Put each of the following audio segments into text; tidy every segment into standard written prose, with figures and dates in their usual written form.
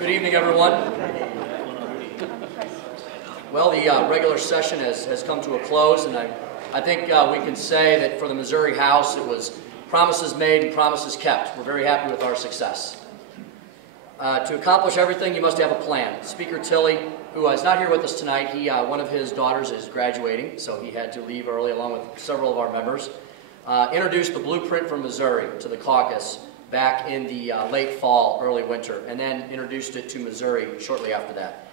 Good evening, everyone. Well, the regular session has come to a close, and I think we can say that for the Missouri House, it was promises made and promises kept. We're very happy with our success. To accomplish everything, you must have a plan. Speaker Tilley, who is not here with us tonight, one of his daughters is graduating, so he had to leave early along with several of our members, introduced the blueprint from Missouri to the caucus back in the late fall, early winter, and then introduced it to Missouri shortly after that.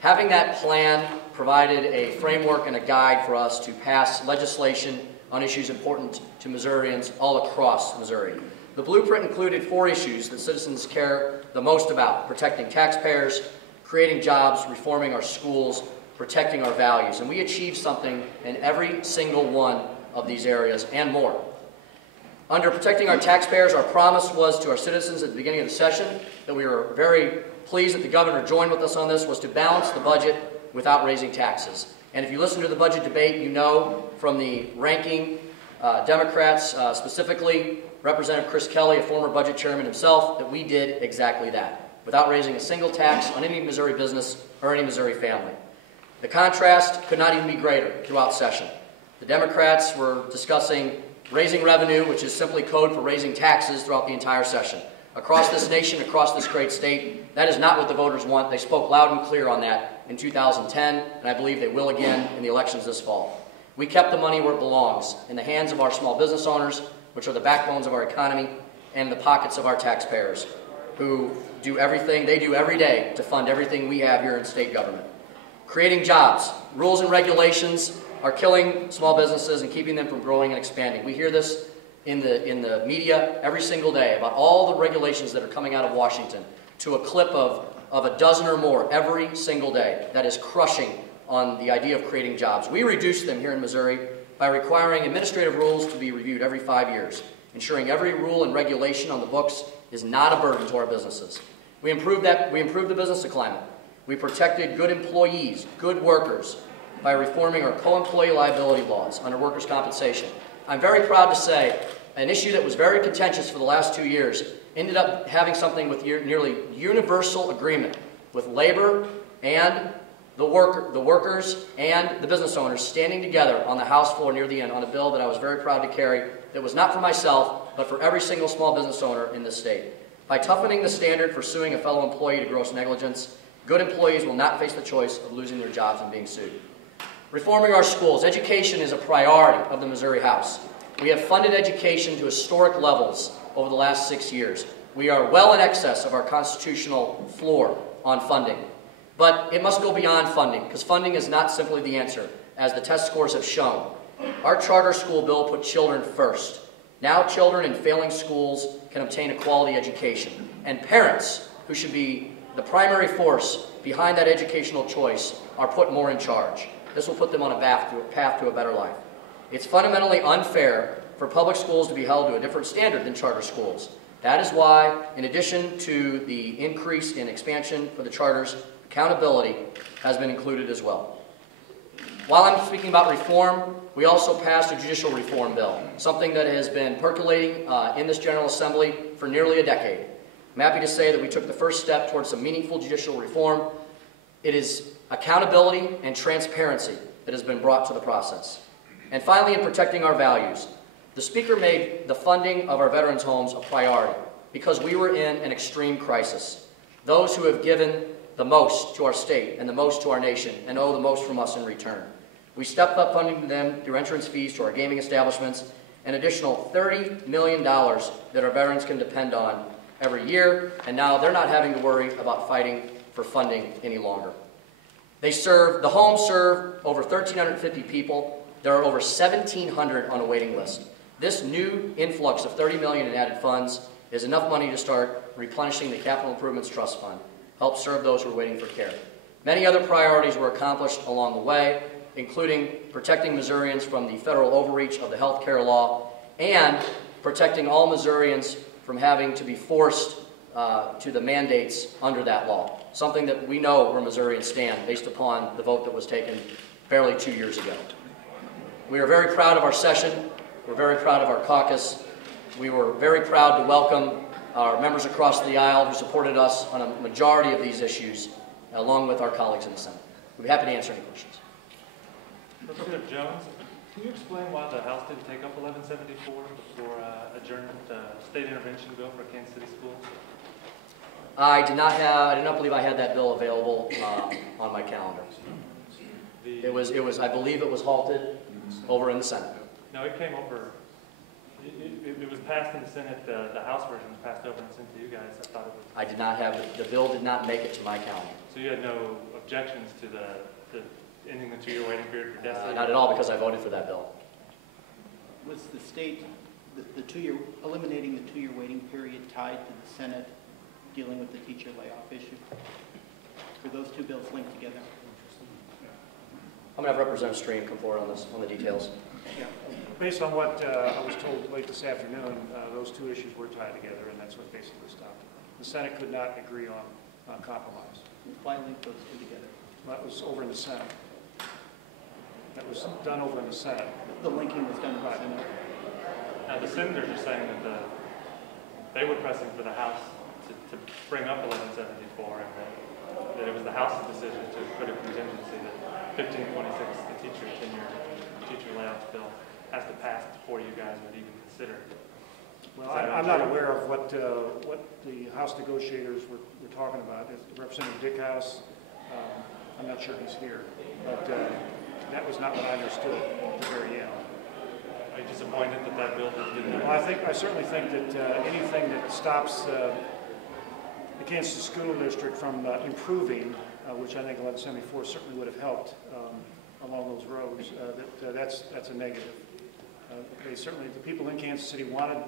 Having that plan provided a framework and a guide for us to pass legislation on issues important to Missourians all across Missouri. The blueprint included 4 issues that citizens care the most about: protecting taxpayers, creating jobs, reforming our schools, protecting our values. And we achieved something in every single one of these areas and more. Under protecting our taxpayers, our promise was to our citizens at the beginning of the session that we were very pleased that the governor joined with us on this, was to balance the budget without raising taxes. And if you listen to the budget debate, you know from the ranking Democrats, specifically Representative Chris Kelly, a former budget chairman himself, that we did exactly that, without raising a single tax on any Missouri business or any Missouri family. The contrast could not even be greater throughout session. The Democrats were discussing raising revenue, which is simply code for raising taxes, throughout the entire session. Across this nation, across this great state, that is not what the voters want. They spoke loud and clear on that in 2010, and I believe they will again in the elections this fall. We kept the money where it belongs, in the hands of our small business owners, which are the backbones of our economy, and the pockets of our taxpayers, who do everything they do every day to fund everything we have here in state government. Creating jobs. Rules and regulations are killing small businesses and keeping them from growing and expanding. We hear this in the media every single day about all the regulations that are coming out of Washington, to a clip of a dozen or more every single day. That is crushing on the idea of creating jobs. We reduced them here in Missouri by requiring administrative rules to be reviewed every 5 years, ensuring every rule and regulation on the books is not a burden to our businesses. We improved the business climate. We protected good employees, good workers, by reforming our co-employee liability laws under workers' compensation. I'm very proud to say an issue that was very contentious for the last 2 years ended up having something with nearly universal agreement with labor and the workers and the business owners standing together on the House floor near the end on a bill that I was very proud to carry, that was not for myself, but for every single small business owner in this state. By toughening the standard for suing a fellow employee to gross negligence, good employees will not face the choice of losing their jobs and being sued. Reforming our schools. Education is a priority of the Missouri House. We have funded education to historic levels over the last 6 years. We are well in excess of our constitutional floor on funding. But it must go beyond funding, because funding is not simply the answer, as the test scores have shown. Our charter school bill put children first. Now children in failing schools can obtain a quality education. And parents, who should be the primary force behind that educational choice, are put more in charge. This will put them on a path to a better life. It's fundamentally unfair for public schools to be held to a different standard than charter schools. That is why, in addition to the increase in expansion for the charters, accountability has been included as well. While I'm speaking about reform, we also passed a judicial reform bill, something that has been percolating in this General Assembly for nearly a decade. I'm happy to say that we took the first step towards some meaningful judicial reform. It is accountability and transparency that has been brought to the process. And finally, in protecting our values, the Speaker made the funding of our veterans' homes a priority because we were in an extreme crisis. Those who have given the most to our state and the most to our nation and owe the most from us in return. We stepped up funding to them through entrance fees to our gaming establishments, an additional $30 million that our veterans can depend on every year, and now they're not having to worry about fighting for funding any longer. The homes serve over 1,350 people. There are over 1,700 on a waiting list. This new influx of $30 million in added funds is enough money to start replenishing the Capital Improvements Trust Fund, help serve those who are waiting for care. Many other priorities were accomplished along the way, including protecting Missourians from the federal overreach of the health care law and protecting all Missourians from having to be forced to the mandates under that law, something that we know where Missourians stand based upon the vote that was taken barely 2 years ago. We are very proud of our session. We're very proud of our caucus. We were very proud to welcome our members across the aisle who supported us on a majority of these issues, along with our colleagues in the Senate. We'd be happy to answer any questions. Representative Jones, can you explain why the House didn't take up 1174 before adjournment state intervention bill for Kansas City schools? I did not believe I had that bill available on my calendar. I believe it was halted over in the Senate. No, it came over. It was passed in the Senate. The House version was passed over and sent to you guys. I thought it was. I did not have the bill. Did not make it to my calendar. So you had no objections to the ending the 2-year waiting period for debt? Not at all, because I voted for that bill. Was the state eliminating the 2-year waiting period tied to the Senate dealing with the teacher layoff issue? Were those two bills linked together? I'm going to have Representative Stream come forward on this, on the details. Yeah. Based on what I was told late this afternoon, those two issues were tied together, and that's what basically stopped it. The Senate could not agree on compromise. Why link those two together? That was over in the Senate. That was done over in the Senate. The linking was done by the Senate. Now the senators are saying that they were pressing for the House to bring up 1174, and that it was the House's decision to put a contingency that 1526, the teacher layoff bill, has to pass before you guys would even consider. Well, I'm not aware of what the House negotiators were talking about. Representative Dickhouse, I'm not sure he's here, but that was not what I understood at the very end. Are you disappointed that that bill didn't happen? Well, I certainly think that anything that stops the Kansas School District from improving, which I think 1174 certainly would have helped along those roads, that's a negative. The people in Kansas City wanted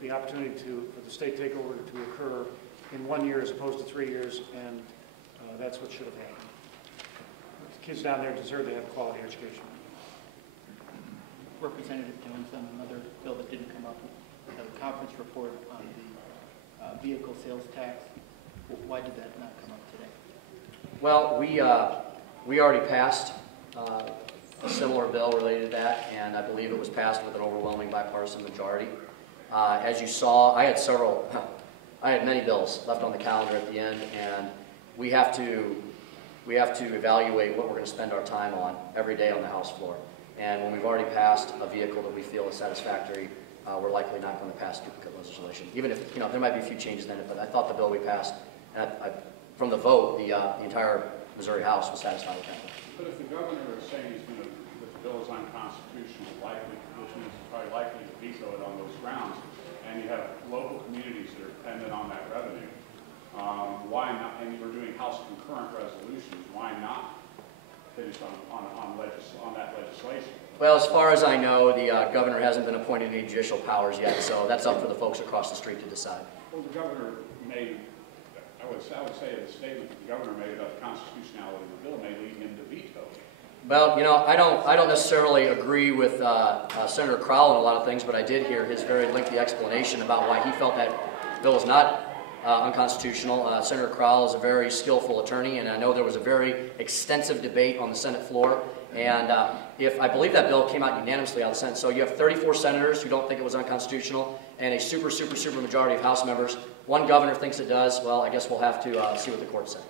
the opportunity for the state takeover to occur in 1 year as opposed to 3 years, and that's what should have happened. The kids down there deserve to have quality education. Representative Jones on another bill that didn't come up, the conference report on the vehicle sales tax. Why did that not come up today? Well, we already passed a similar bill related to that, and I believe it was passed with an overwhelming bipartisan majority. As you saw, I had many bills left on the calendar at the end, and we have to evaluate what we're going to spend our time on every day on the House floor. And when we've already passed a vehicle that we feel is satisfactory, we're likely not going to pass duplicate legislation. Even if, there might be a few changes in it, but I thought the bill we passed, and from the vote, the entire Missouri House was satisfied with that. But if the governor is saying that the bill is unconstitutional, which means it's probably likely to veto it on those grounds, and you have local communities that are dependent on that revenue, why not? And we're doing House concurrent resolutions. Why not finish on that legislation? Well, as far as I know, the governor hasn't been appointed any judicial powers yet, so that's up for the folks across the street to decide. Well, the governor made, I would say the statement that the governor made about the constitutionality of the bill may lead him to veto. Well, I don't necessarily agree with Senator Crowell on a lot of things, but I did hear his very lengthy explanation about why he felt that bill was not unconstitutional. Senator Crowell is a very skillful attorney, and I know there was a very extensive debate on the Senate floor. And I believe that bill came out unanimously out of the Senate. So you have 34 senators who don't think it was unconstitutional, and a super majority of House members. One governor thinks it does. Well, I guess we'll have to see what the court says.